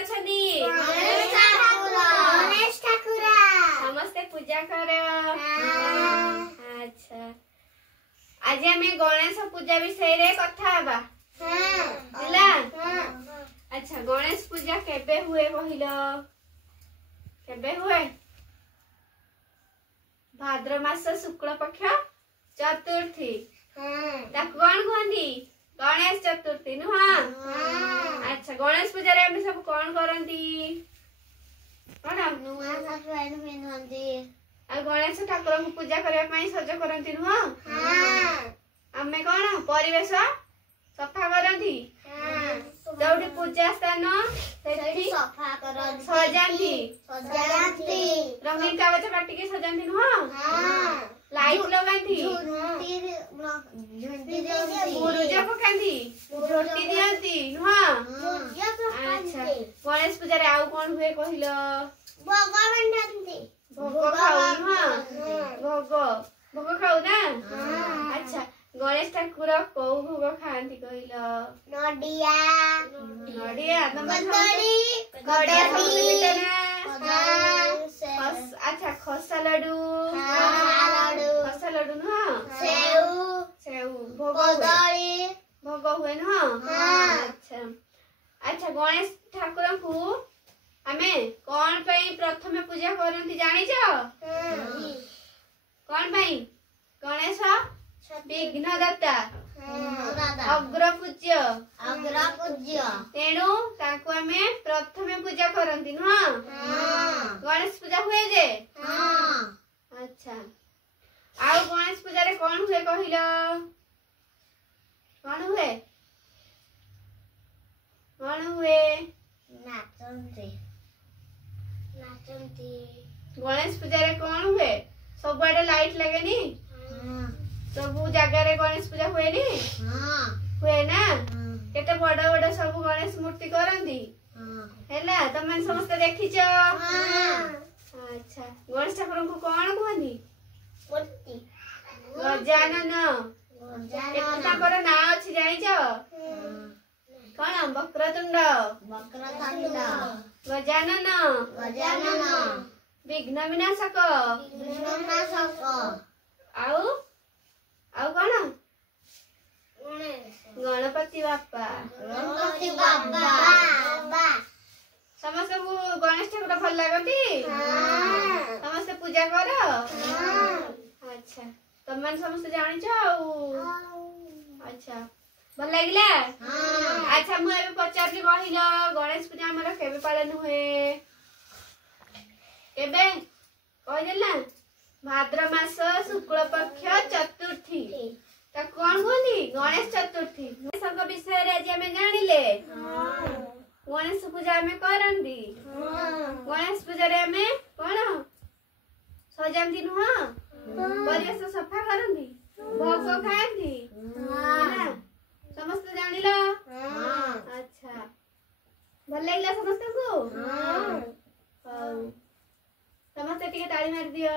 अछंदी समस्ते पूजा कर। अच्छा आज हमें गणेश पूजा विषय रे कथा हबा ହେଲା। अच्छा गणेश पूजा केबे हुए कहिल? केबे हुए? भाद्र मास शुक्ल पक्ष चतुर्थी ताकू कौन कहती? गणेश चतुर्थी नुह। अच्छा गणेश पूजा रे हम सब कौन करंती? कौन आ गणेश ठाकुर को पूजा करने पाई सज करंती नुह। आमे कौन परिवेश सफा करंती जोठी पूजा स्थान सेठी सफा करंती सजांती सजांती रंगीन कागज काटी के सजांती नुह। लाइट लगांती मुरुज पकांती झोटी दियंती नुह। अच्छा गणेश पूजा रे आउ कोन हुए कहिल? भोग खाऊ नुह। भोग खाऊ ना। अच्छा गणेश ठाकुर को भोग खाती कहिल? नडिया नडिया अच्छा खसा लड्डू नुह। सेव भोग हुए नुह। अच्छा अच्छा गणेश ठाकुर को आमे कौन पई प्रथमे पूजा करंती जानिच? कौन पई? गणेश विघ्नदाता अग्र पूज्य तेणु ताको आमे प्रथमे पूजा करंती नुह। गणेश पूजा हुए जे। अच्छा आउ गणेश पूजा रे कौन हुए कहिल? कौन हुए? कौन हुए? गणेश पूजा रे कौन हुए? सब आडे लाइट लगे नी सब जगह रे गणेश पूजा हुए नी हुए ना। केते बड़ बड़ सब गणेश मूर्ति करंती हैला तमन समस्त देखिच? अच्छा गणेश ठाकुर को कौन कहनी? गजानन। ताकर ना अछि जानिच? कौन? वक्रतुंड गजानन विघ्न विनाशक आउ आउ कौन? गणपति बापा समस्त को गणेश ठाकुर भल लगती समस्त पूजा कर। अच्छा तुम मैंने समस्त जानिच? अच्छा भल लगिला। अच्छा मुझे पचारि कहिल गणेश पूजा हमर केबे पालन हुए? केबे कहिदेला? भाद्र मास शुक्ल पक्ष चतुर्थी ता कौन कहती? गणेश चतुर्थी। गणेश विषय रे आज हमें जानिले। गणेश पूजा हमें करंती। गणेश पूजा रे हमें कौन सजांती नुह। परिवेश सफा करंती भोग खाती समस्त जानिल। अच्छा भल लगिला समस्त को? समस्त टिके ताली मार दियो।